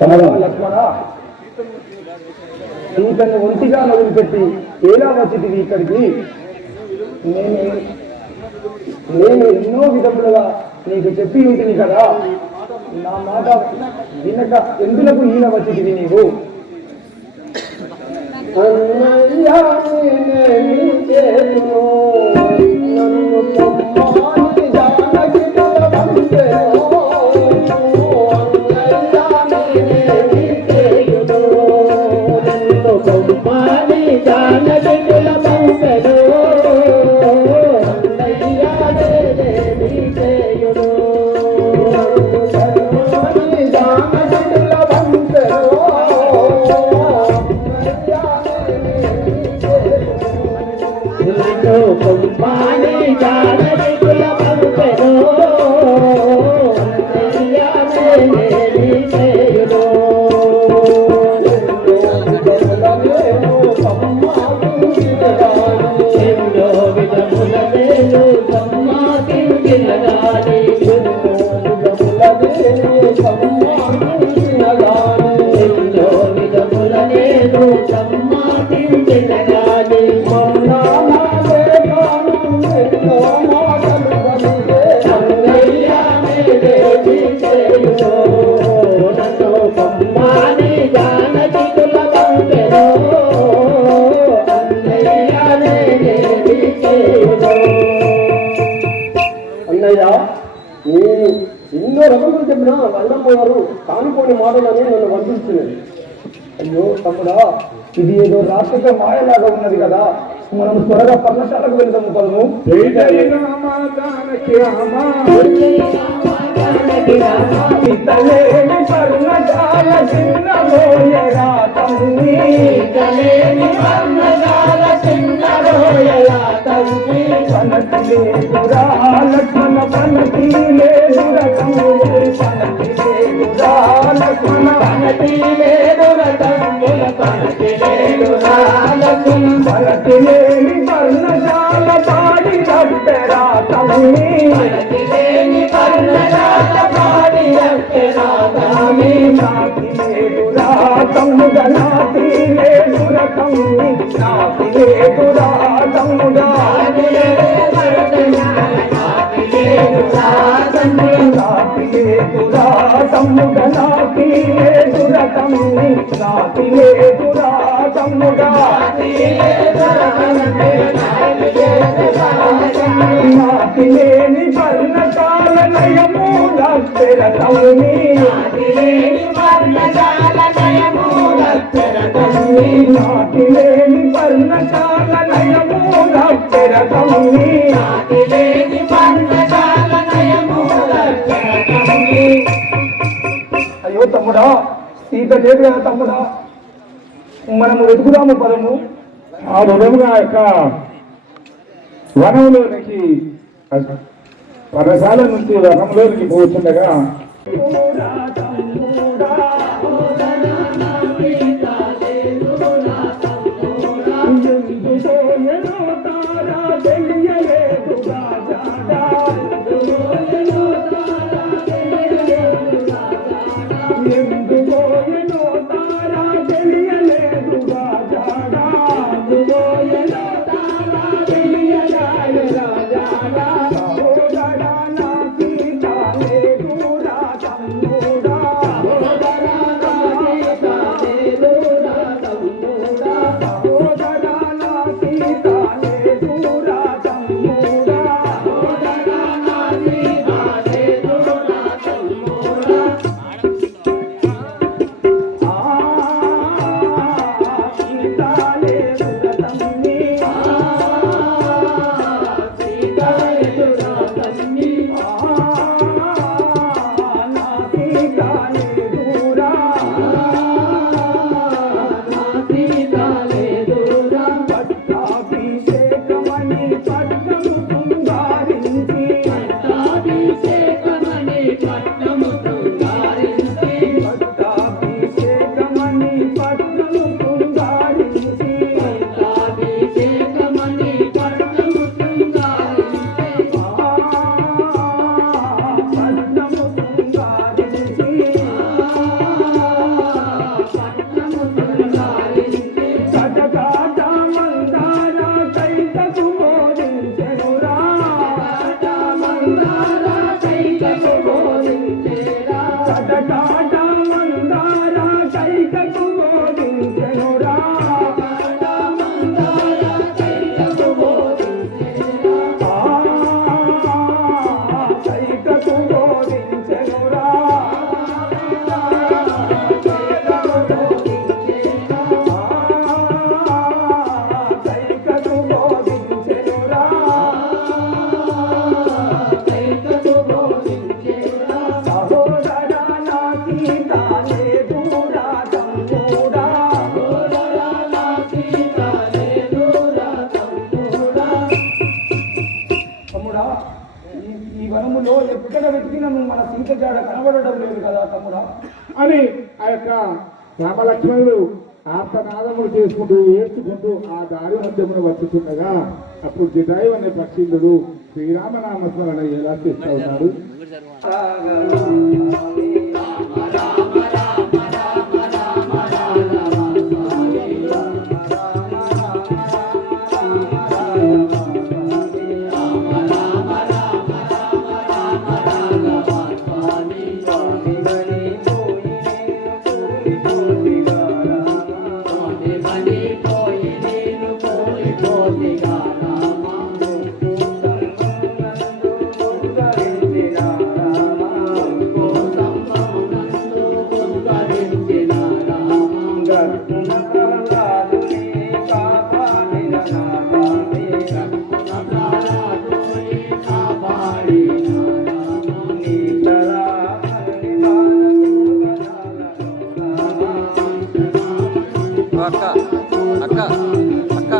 లక్ష్మణ, సీతను ఒంటిగా వదిలిపెట్టి ఎలా వచ్చింది ఇక్కడికి? నేను ఎన్నో విధములుగా నీకు చెప్పి ఉంటుంది కదా, నా మాట వినక ఎందులకు ఈయన వచ్చింది నీవు? ఎన్నో రకములు చెప్పినా రంగమ్మగారు కానుకోని మాటలని నన్ను వందించినది. అయ్యో తమ్ముడా, ఇది ఏదో రాక్షస మాయలాగా ఉన్నది కదా, మనం త్వరగా పర్ణశాలకు వెళ్దాము పదము. లక్ష్మణ పనతి లేదురా తమ్ముడు, లక్ష్మణ పనతి లేదురా తమ్ముల, పనతి లేదురా లక్ష్మణ, పనతి లేని పర్ణశాల పాడి రప్పెరా తమ్మి, పనతి లేని పర్ణశాల పాడి రప్పెరా తమ్మి, నాకి లేదురా తమ్ముడ, నాకి లేదురా తమ్మి, నాకి లేదురా తమ్ముడా, నాకి లేదురా తమ్ముడ, నాకి లేదురా తమ్మి, నాకి లేదురా తమ్ముడా, నాకి లేని పర్ణశాల నయము రప్పెర తమ్మి, నాకి లేని పర్ణశాల నయము రప్పెర తమ్మి, నాకి లేని పర్ణశాల నయము రప్పెర తమ్మి, నాకి లేని పర్ణశాల నయము రప్పెర తమ్మి. అయ్యో తమ్ముడా, సీత లేదు కదా తమ్ముడా, మనము వెతుకుదాము పదము. ఆ విధముగా యొక్క వనంలోనికి పరశాల నుంచి వనంలోనికి పోతుండగా కటకాట మందార కైకకు బోధించెనురా కైకకు బోధించెనురా కైకకు బోధించెనురా సహోదరా నా సీతా లేదురా తమ్ముడా తమ్ముడా ఈ వనములో ఎక్కడ వెతికినా నువ్వు మన సీత జాడ కనబడడం లేదు కదా తమ్ముడా అని ఆ యొక్క రామలక్ష్మణుడు ఆర్తనాదములు చేసుకుంటూ ఏడ్చుకుంటూ ఆ దారి మధ్యమును వచ్చుతుండగా అప్పుడు జటాయు అనే పక్షిందుడు శ్రీరామనామస్మరణ ఎలా చేస్తా ఉన్నాడు. అక్క అక్క అక్క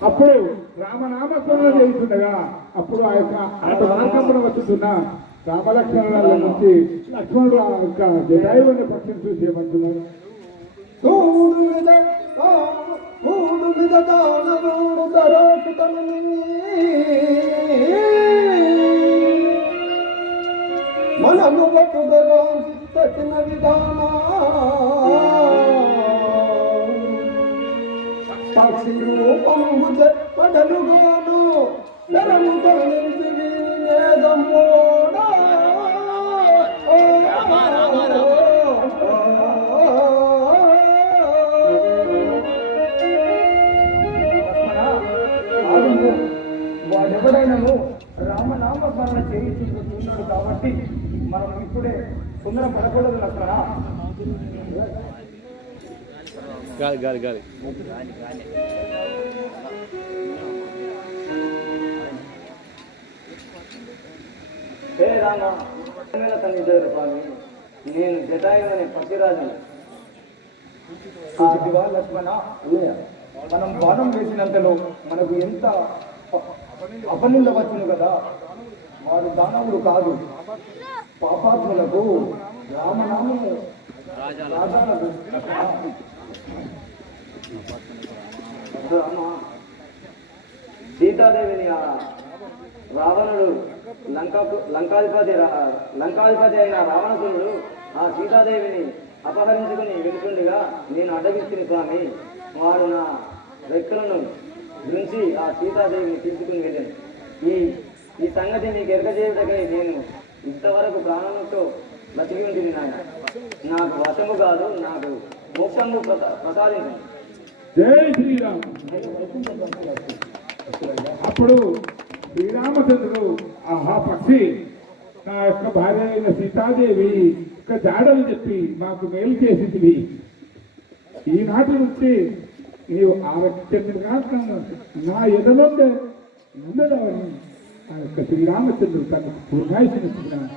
అప్పుడు రామనామస్మరణ చేస్తుండగా అప్పుడు ఆ యొక్క ఆట మార్గమున వచ్చుతున్న రామలక్ష్మణుల నుంచి లక్ష్మణుడు ఆ యొక్క జటాయు అనే పక్షిని చూసి ఏమంటున్నాడు. మనము బతుదగా తగిన విధానా పక్షి రూపము పడలుగాను నరము తొలగించి నేదమ్మోడా వాడెవడైనాను రామనామస్మరణ చేయించుకుంటున్నాడు కాబట్టి మనం ఇప్పుడే సుందర పడకూడదు లక్ష్మణ. గాలి గాలి గాలి హే రామ స్వామి, నేను జటాయు అనే పక్షిరాజుని. లక్ష్మణ మనం బాణం వేసినంతలో మనకు ఎంత అపనింద వచ్చును కదా. వారు దానవుడు కాదు, పాపాత్ములకు రామనామము రాజాలకు. సీతాదేవిని ఆ రావణుడు లంకాధిపతి అయిన రావణసురుడు ఆ సీతాదేవిని అపహరించుకుని వెళుతుండగా నేను అడ్డగిస్తున్న స్వామి. వాడు నా రెక్కలను గురించి ఆ సీతాదేవిని తీసుకుని వెళ్ళాను. ఈ సంగతి నీకు ఎరగజేయుటకై నేను ఇంతవరకు ప్రాణంతో బతికి ఉంటుంది. నాకు వశము కాదు, నాకు మోక్షము ప్రసాదించండి. జై శ్రీరామ్. అప్పుడు శ్రీరామచంద్రుడు ఆహా పక్షి, నా యొక్క భార్య అయిన సీతాదేవి యొక్క జాడలు చెప్పి మాకు మేలు చేసింది. ఈనాటి నుంచి నీవు ఆరక్షించగా నా ఎదలో ఉండేదాన్ని ఆ యొక్క శ్రీరామచంద్రుడు తనకు పూర్ణాయిస్తున్నాడు.